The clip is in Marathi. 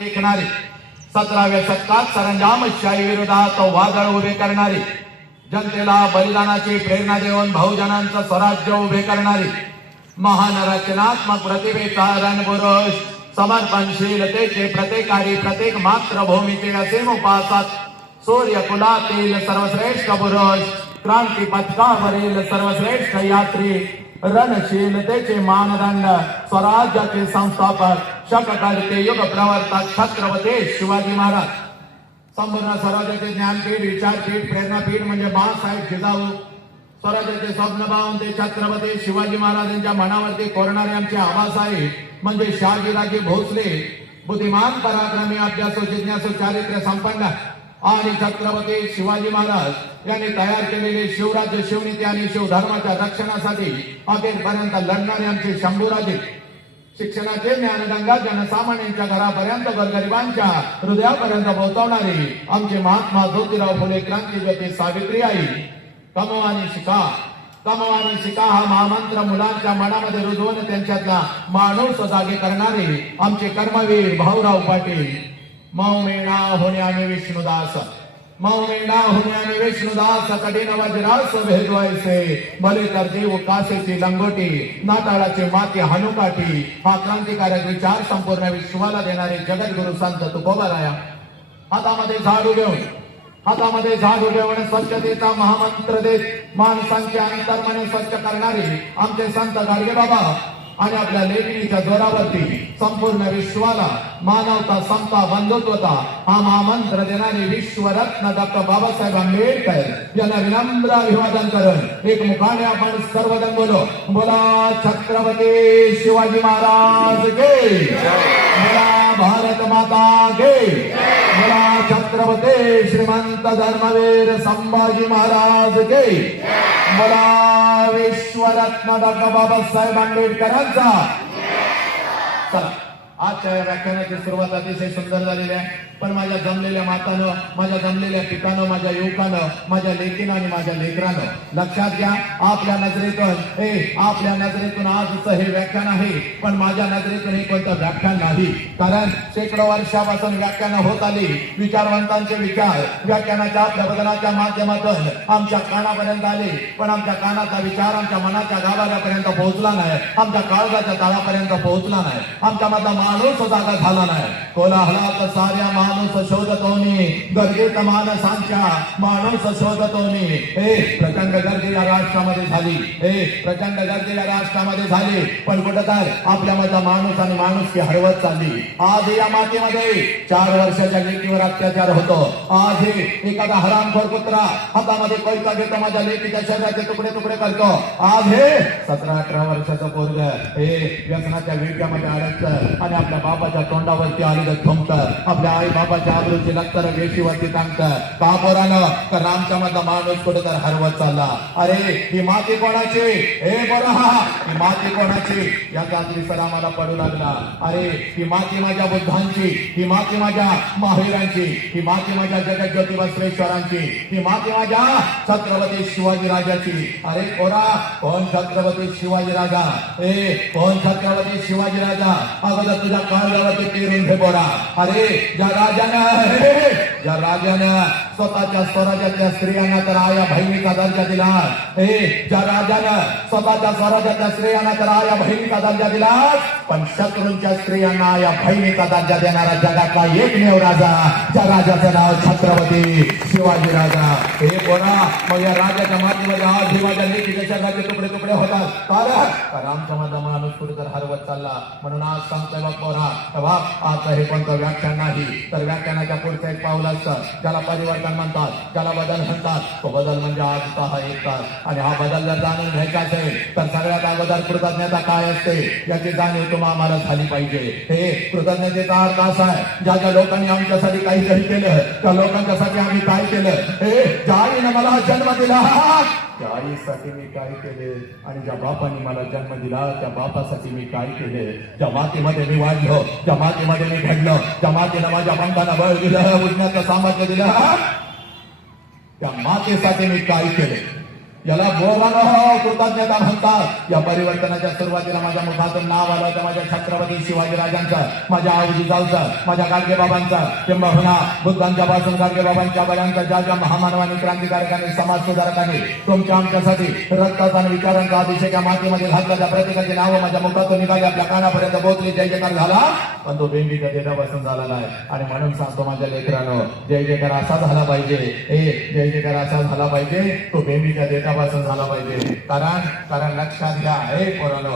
ऐकणारे. सतराव्या शतकात सरंजामशाही विरोधात वादळ उभे करणारे. जनतेला बलिदानाची प्रेरणा देऊन बहुजनांचं स्वराज्य उभे करणारे. महान रचनात्मक प्रतिभेचा रणपुरुष समर्पणशीलतेचे प्रत्येकारी प्रत्येक मातृभूमीचे असे उपासात सूर्य कुलातील सर्वश्रेष्ठ पुरुष क्रांती पथकावरील सर्वश्रेष्ठ यात्री रणशीलतेचे मानदंड स्वराज्याचे संस्थापक शककर्ते युग प्रवर्तक छत्रपती शिवाजी महाराज. संपूर्ण स्वराज्याचे ज्ञानपीठ विचारपीठ प्रेरणापीठ म्हणजे बाळासाहेब जिजाऊ. स्वराज्याचे स्वप्न पाहून ते छत्रपती शिवाजी महाराजांच्या मनावरती कोरणारे आमचे आबासाहेब म्हणजे शहाजीराजे भोसले. बुद्धिमान पराक्रमी अभ्यासो जिज्ञासो चारित्र्य संपन्न आणि छत्रपती शिवाजी महाराज यांनी तयार केलेले शिवराज्य शिवनीती आणि शिवधर्माच्या रक्षणासाठी अखेरपर्यंत लढणारे आमचे शंभूराजे शिक्षणाचे ज्ञानगंगा जनसामान्यांच्या घरापर्यंत गोरगरिबांच्या हृदयापर्यंत पोहोचवणारे आमचे महात्मा ज्योतिराव फुले क्रांतीज्योती सावित्री आई. कमवानी शिका कमवानी शिका हा महामंत्र मुलांच्या मनामध्ये रुजवून त्यांच्यातला माणूस जागे करणारे आमचे कर्मवीर भाऊराव पाटील. मौमेणा होण्याने विष्णुदास मौमेणा होण्याने विष्णुदास कठीण वज्रास भेदवायचे। भले तर देव कासेची लंगोटी नाताळाचे माती हनुकाठी हा क्रांतिकारक विचार संपूर्ण विश्वाला देणारे जगद्गुरु संत तुकोबाराया। हातामध्ये झाडू घेऊन हातामध्ये झाडू घेऊन स्वच्छतेचा महामंत्र देत माणसांचे अंतर्मने स्वच्छ करणारे आमचे संत गाडगे बाबा आणि आपल्या लेखणीच्या जोरावरती संपूर्ण विश्वाला मानवता समता बंधुत्वता हा महामंत्र देणारे विश्वरत्न डॉक्टर बाबासाहेब आंबेडकर यांना विनम्र अभिवादन करून एक मुखाने आपण सर्वजण बोलो. बोला छत्रपती शिवाजी महाराज गे बोला भारत माता गे मला छत्रपती श्रीमंत धर्मवीर संभाजी महाराज के। मला विश्वरत्न डॉक्टर बाबासाहेब आंबेडकरांचा। चला आजच्या व्याख्यानाची सुरुवात अतिशय सुंदर झालेली आहे. पण माझ्या जमलेल्या मातानं माझ्या जमलेल्या पितानं माझ्या युवकानं माझ्या लेकीनं आणि माझ्या लेकरानं लक्षात घ्या आपल्या नजरेतून हे आपल्या नजरेतून आजचं हे व्याख्यान आहे पण माझ्या नजरेतून हे कोणतं व्याख्यान नाही. कारण शेकडो वर्षापासून व्याख्यानं होत आली. विचारवंतांचे विचार व्याख्यानाच्या प्रबोधनाच्या माध्यमातून आमच्या कानापर्यंत आले. पण आमच्या कानाचा विचार आमच्या मनाच्या गाभाऱ्यापर्यंत पोहोचला नाही. आमच्या काळजाच्या तळापर्यंत पोहोचला नाही. आमच्या मधला माणूस जागा झाला नाही. कोलाहलात साऱ्या माणूस शोधतोनी गर्दीत माणसांच्या माणूस शोधतोनी हे प्रचंड गर्दी या राष्ट्रामध्ये झाली हे प्रचंड गर्दी या राष्ट्रामध्ये झाली पण कुठं काय आपल्या मधला माणूस आणि माणूस की हरवत चालली आज या मातीमध्ये चार वर्षाच्या लेकीवर अत्याचार होतो आज हे एखादा हरामखोर कुत्रा हातामध्ये पैसा घेतो माझ्या लेकीच्या शरीराचे तुकडे तुकडे करतो आज हे सतरा अठरा वर्षाचं पोरग हे व्यसनाच्या विट्यामध्ये अडकत आणि आपल्या बाबाच्या तोंडावरती आलेलं थुंकत आपल्या आई बाबाच्या आबरूची नंतर वेशीवरती टांगत का पोरानं तर रामच्या मधला माणूस कुठे तर हरवत चालला. अरे ही माती कोणाची? हे बरं ही माती कोणाची? या याचा सर आम्हाला पडू लागला. अरे ही माती माझ्या बुद्धांची ही माती माझ्या महावीरांची ही माती माझ्या जगत बसवेश्वरांची ही माती माझ्या छत्रपती शिवाजी राजाची. अरे कोरा कोण छत्रपती शिवाजी राजा? ए कोण छत्रपती शिवाजी राजा? अगोदर तुझ्या काळजावरती पेरून घे अरे ज्या राजानं ज्या राजानं स्वतःच्या स्वराज्याच्या स्त्रियांना तर आया बहिणीचा दर्जा दिला. हे ज्या राजानं स्वतःच्या स्वराज्याच्या स्त्रियांना तर आया बहिणीचा दर्जा दिला पण शत्रूंच्या स्त्रियांना आया बहिणीचा दर्जा देणारा जगातला एकमेव राजा ज्या राजाचं नाव छत्रपती शिवाजी राजा. हे बोला मग या राजाच्या मातीमध्ये आज ही तिच्या लेखीच्या शरीराचे तुकडे तुकडे होतात. कारण तर आमचा माणूस कुठे हरवत चालला. म्हणून आज सांगतोय बाप तेव्हा आज हे कोणतं व्याख्यान नाही? तर व्याख्यानाच्या पुढचं एक पाऊल असतं. ज्याला परिवर्तन म्हणतात ज्याला बदल म्हणतात तो बदल म्हणजे आजचा हा एक तास आणि हा बदल जर जाणून घ्यायचा असेल तर सगळ्यात अगोदर कृतज्ञता काय असते? याची जाणीव तुम्हा आम्हाला झाली पाहिजे. हे कृतज्ञतेचा अर्थ असा आहे ज्या ज्या लोकांनी आमच्यासाठी काहीतरी केलं त्या लोकांच्यासाठी आम्ही काय केलं? हे ज्या मला जन्म दिला. त्या आईसाठी मी काय केले? आणि ज्या बापाने मला जन्म दिला त्या बापा बापासाठी मी काय केले? जमातीमध्ये मी वाढलो. जमातीमध्ये मी घडलो. जमातीनं माझ्या पंखाला बळ दिलं उठण्याचं सामर्थ्य दिलं. त्या मातेसाठी मी काय केले? याला बोलानो हो कृतज्ञता म्हणतात. या परिवर्तनाच्या सुरुवातीला माझ्या मुखातून नाव आलं तर माझ्या छत्रपती शिवाजी राजांचा माझ्या आऊजी जाऊचा माझ्या गाडगेबाबांचा. किंवा म्हणा बुद्धांच्या पासून गाडगेबाबांच्या ज्या ज्या महामानवांनी क्रांतिकारकांनी समाज सुधारकांनी तुमच्या आमच्यासाठी रक्ताचा आणि विचारांचा अभिषेक या मातीमध्ये घातला त्या प्रत्येकाची नावं माझ्या मुखातून निघाली आपल्या कानापर्यंत पोहोचली जय जयकार झाला. पण तो बेंबीच्या देण्यापासून झालेला आहे आणि म्हणून सांगतो माझ्या लेकरानं जय जयकार असा झाला पाहिजे. हे जय जयकार असा झाला पाहिजे. तो बेंबीच्या देठापासून झाला पाहिजे. कारण कारण लक्षात घ्या हे पोरानं